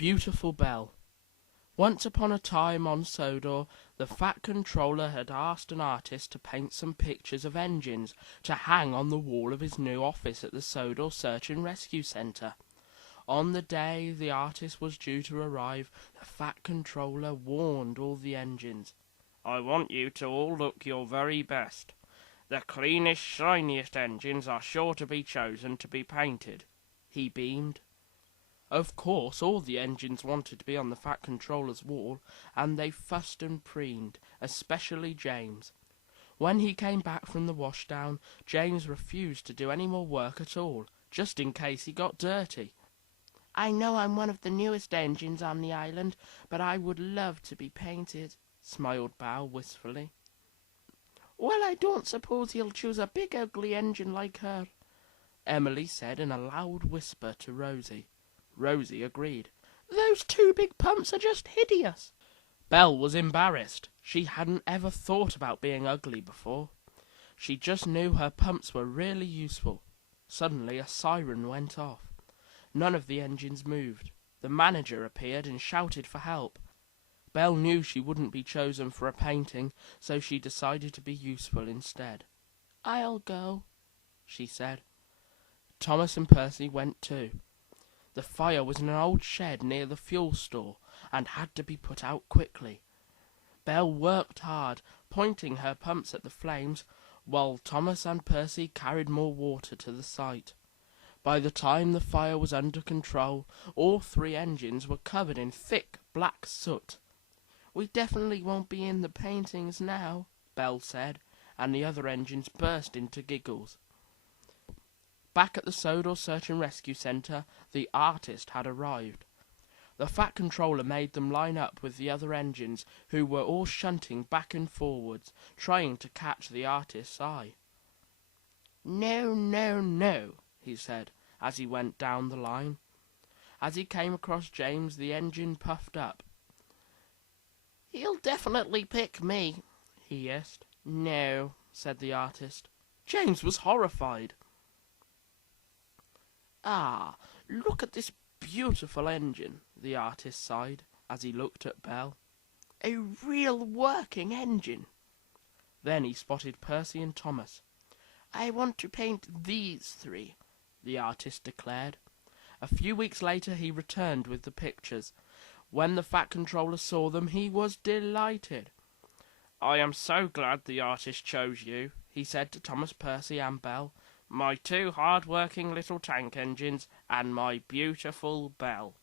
Beautiful Belle. Once upon a time on Sodor, the Fat Controller had asked an artist to paint some pictures of engines to hang on the wall of his new office at the Sodor Search and Rescue Centre. On the day the artist was due to arrive, the Fat Controller warned all the engines. "I want you to all look your very best. The cleanest, shiniest engines are sure to be chosen to be painted." He beamed. Of course, all the engines wanted to be on the Fat Controller's wall, and they fussed and preened, especially James. When he came back from the washdown, James refused to do any more work at all, just in case he got dirty. "I know I'm one of the newest engines on the island, but I would love to be painted," smiled Belle wistfully. "Well, I don't suppose he'll choose a big ugly engine like her," Emily said in a loud whisper to Rosie. Rosie agreed. "Those two big pumps are just hideous." Belle was embarrassed. She hadn't ever thought about being ugly before. She just knew her pumps were really useful. Suddenly a siren went off. None of the engines moved. The manager appeared and shouted for help. Belle knew she wouldn't be chosen for a painting, so she decided to be useful instead. "I'll go," she said. Thomas and Percy went too. The fire was in an old shed near the fuel store and had to be put out quickly. Belle worked hard, pointing her pumps at the flames, while Thomas and Percy carried more water to the site. By the time the fire was under control, all three engines were covered in thick black soot. "We definitely won't be in the paintings now," Belle said, and the other engines burst into giggles. Back at the Sodor Search and Rescue Centre, the artist had arrived. The Fat Controller made them line up with the other engines, who were all shunting back and forwards, trying to catch the artist's eye. "No, no, no," he said, as he went down the line. As he came across James, the engine puffed up. "He'll definitely pick me," he hissed. "No," said the artist. James was horrified. "Ah, look at this beautiful engine," the artist sighed as he looked at Belle. "A real working engine." Then he spotted Percy and Thomas. "I want to paint these three," the artist declared. A few weeks later he returned with the pictures. When the Fat Controller saw them, he was delighted. "I am so glad the artist chose you," he said to Thomas, Percy and Belle. "My two hard-working little tank engines and my beautiful Belle."